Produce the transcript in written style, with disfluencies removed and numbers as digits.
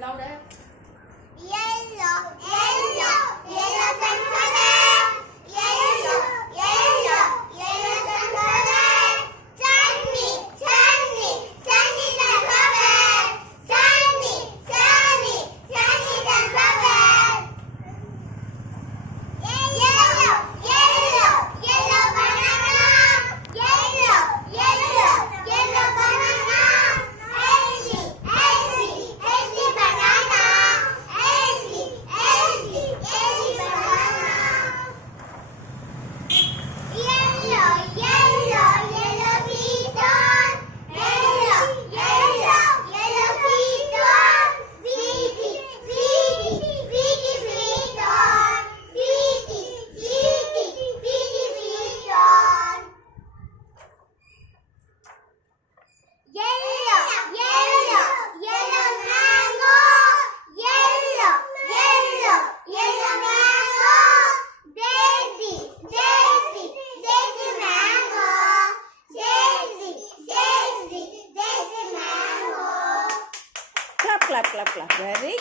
Louder. Yellow, yellow, yellow sunflower. Yellow, yellow, yellow sunflower. Sunny, sunny, sunny sunflower. Sunny, sunny, sunny sunflower. Yellow, yellow, yellow banana. Yellow, yellow, yellow banana. Healthy, healthy, healthy banana. Healthy, healthy, healthy banana. Yellow, yellow, yellow sweet corn. Yellow, yellow, yellow sweet corn. Sweetie, sweetie, sweetie sweet corn. Sweetie, sweetie, sweetie sweet corn. Yellow, yellow, yellow mango. Yellow, yellow, yellow mango. Daisy, daisy, daisy mango. Daisy, daisy, daisy mango. Clap, clap, clap, clap. Very